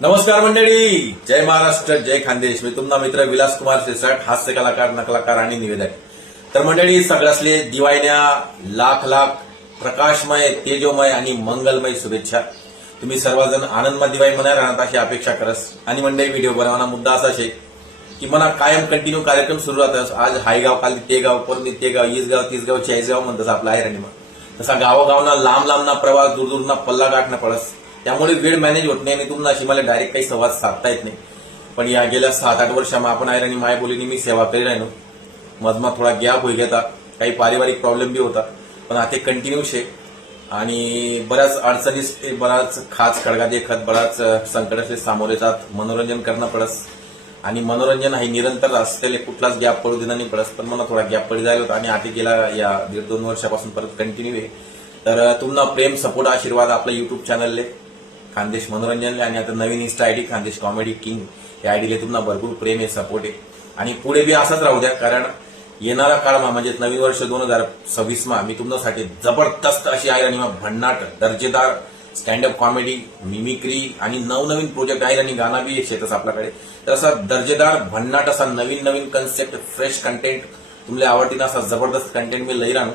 नमस्कार मंडळी. जय महाराष्ट्र जय खानदेश. मी तुमचा मित्र विलास कुमार शिरसाट हास्य कलाकार नकलाकार आणि निवेदक. तर मंडळी सगळ्यासले दिवाळीन्या लाख लाख प्रकाशमय तेजोमय आणि मंगलमय शुभेच्छा. तुम्ही सर्वजण आनंदमा दिवाळी मनाय राहणार अशी अपेक्षा करस. आणि मंडळी व्हिडिओ बनवणार मुद्दा असा शे की मला कायम कंटिन्यू कार्यक्रम सुरू राहतात आज हायगाव खाली ते गाव परत ते गाव ईस गाव तीस गाव चाळीस गाव म्हणतात आपला आहे मग तसा गावोगावना लांब लांबना प्रवास दूर दूरना पल्ला गाठणं पडस त्यामुळे वेळ मॅनेज होत नाही आणि तुम्हाला अशी मला डायरेक्ट काही संवाद साधता येत नाही. पण या गेल्या सात आठ वर्षामा आपण आहे आणि माय बोलीने मी सेवा करीत आहे मधमा थोडा गॅप होई घेता काही पारिवारिक प्रॉब्लेम बी होता. पण आता कंटिन्यू शे आणि बऱ्याच अडचणीस ते बराच खास खडगा देखत बराच संकटाचे सामोरे जात मनोरंजन करणं पडस. आणि मनोरंजन हे निरंतर असलेले कुठलाच गॅप पडू देणं नाही पडस. पण मला थोडा गॅप पडी जायला होता. आणि आधी गेला या दीड दोन वर्षापासून परत कंटिन्यू आहे. तर तुम्हाला प्रेम सपोर्ट आशीर्वाद आपल्या युट्यूब चॅनलले खानदेश मनोरंजनले आणि आता नवीन Insta ID Khandesh comedy king या आयडीले तुम्हाला भरपूर प्रेम आहे सपोर्ट आहे. आणि पुढे बी असंच राहू द्या कारण येणारा काळमा म्हणजे नवीन वर्ष दोन हजार सव्वीस मा मी तुमच्यासाठी जबरदस्त अशी आहे आणि भन्नाट दर्जेदार स्टँडअप कॉमेडी मिमिक्री आणि नवनवीन प्रोजेक्ट आहे आणि गाणं बी शेतच आपल्याकडे. तर असा दर्जेदार भन्नाट असा नवीन नवीन कन्सेप्ट फ्रेश कंटेंट तुमल्या आवडतीनं असा जबरदस्त कंटेंट मी लई राहणं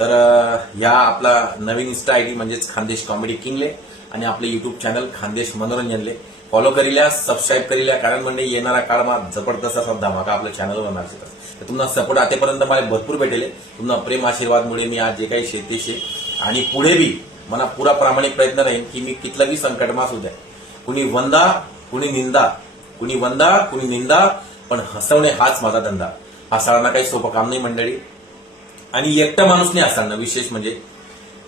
तर या ह्या आपला नवीन इन्स्टा आयडी म्हणजेच खानदेश कॉमेडी किंगले आणि आपले युट्यूब चॅनल खानदेश मनोरंजनले फॉलो करिल्या सबस्क्राईब करिल्या कारण म्हणजे येणारा काळमा जबरदस्त असा धमाका आपलं चॅनल बनणार आहे. तर तुम्हाला सपोर्ट आतापर्यंत मला भरपूर भेटेल. तुम्हाला प्रेम आशीर्वादमुळे मी आज जे काही शेते शे आणि पुढे बी मला पुरा प्रामाणिक प्रयत्न राहील की मी कितला बी संकट मास द्या. कुणी वंदा कुणी निंदा. कुणी वंदा कुणी निंदा पण हसवणे हाच माझा धंदा. हसाळणं काही सोपं काम नाही मंडळी. आणि एकटा माणूस नाही असताना विशेष म्हणजे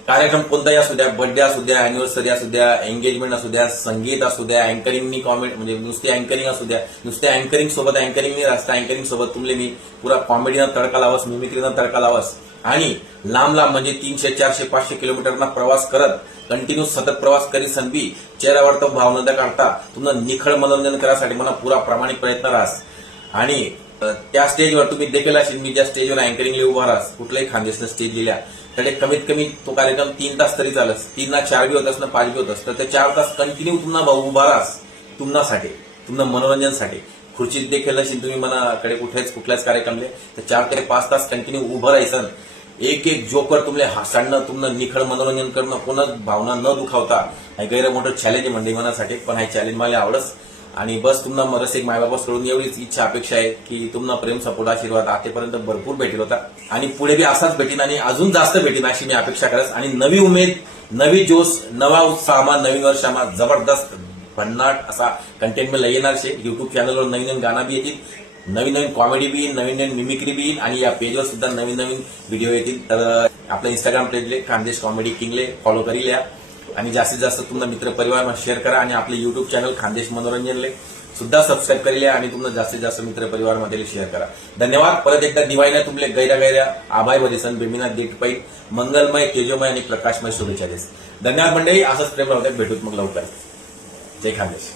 कार्यक्रम कोणताही असू द्या बर्थडे असू द्या अॅनिव्हर्सरी असू द्या एंगेजमेंट असू द्या संगीत असू द्या अँकरिंगनी कॉमेडी म्हणजे नुसते अँकरिंग असू द्या नुसते अँकरिंग सोबत अँकरिंगनी रास्ता अँकरिंग सोबत तुमले मी पुरा कॉमेडीनं तडका लावस मिमिक्रीनं तडका लावस. आणि लांब लांब म्हणजे तीनशे चारशे पाचशे किलोमीटरना प्रवास करत कंटिन्यू सतत प्रवास करी संधी चेहऱ्यावर तो भाव काढता तुम्हाला निखळ मनोरंजन करायसाठी मला पुरा प्रामाणिक प्रयत्न राहस. आणि त्या स्टेजवर तुम्ही देखील असेल मी ज्या स्टेजवर अँकरिंगला उभा राहस कुठल्याही खानदेशनं स्टेज लिहिल्या त्याने कमीत कमी तो कार्यक्रम तीन तास तरी चालस तीन ना चार बी होत असं पाच बी होत असतं तर चार तास कंटिन्यू तुम्हाला भाऊ उभा राहस तुम्हासाठी तुमना मनोरंजनसाठी खुर्चीत देखील असेल तुम्ही मनाकडे कुठेच कुठल्याच कार्यक्रमले तर चार ते पाच तास कंटिन्यू उभं राहायचं. एक एक जोकर तुमले हसाडणं तुमनं निखळ मनोरंजन करणं कोणत भावना न दुखावता हे गैर मोठं चॅलेंज म्हणजे मनासाठी पण हे चॅलेंज मला आवडस. आणि बस तुम्हाला मरस एक मायबापासकडून एवढीच इच्छा अपेक्षा आहे की तुम्हाला प्रेम सपोर्ट आशीर्वाद आतापर्यंत भरपूर भेटेल होता. आणि पुढे बी असाच भेटीन आणि अजून जास्त भेटीन अशी मी अपेक्षा करत. आणि नवी उमेद नवी जोश नवा उत्साहमा नवीन वर्षामा जबरदस्त भन्नाट असा कंटेंट मला येणार शे. युट्यूब चॅनलवर नवीन नवीन गाणं बी येतील. नवीन नवीन कॉमेडी बी येईल नवीन नवीन मिमिक्री बी येईल. आणि या पेजवर सुद्धा नवीन नवीन व्हिडिओ येतील. तर आपल्या इंस्टाग्राम पेजले खानदेश कॉमेडी किंगले फॉलो करील या. आणि जास्तीत जास्त तुमचा मित्र परिवार शेअर करा आणि आपले युट्यूब चॅनल खानदेश मनोरंजनले सुद्धा सबस्क्राईब करील आणि तुमचं जास्तीत जास्त मित्र परिवारमध्ये शेअर करा. धन्यवाद. परत एकदा दिवाळीने तुमले गैरा गैरा आभाय बदिसन बेमिना देख पाहिजे मंगलमय तेजोमय आणि प्रकाशमय शुभेच्छा देस. धन्यवाद मंडळी. असंच प्रेम राहू भेटूत मग लवकर जय खानदेश.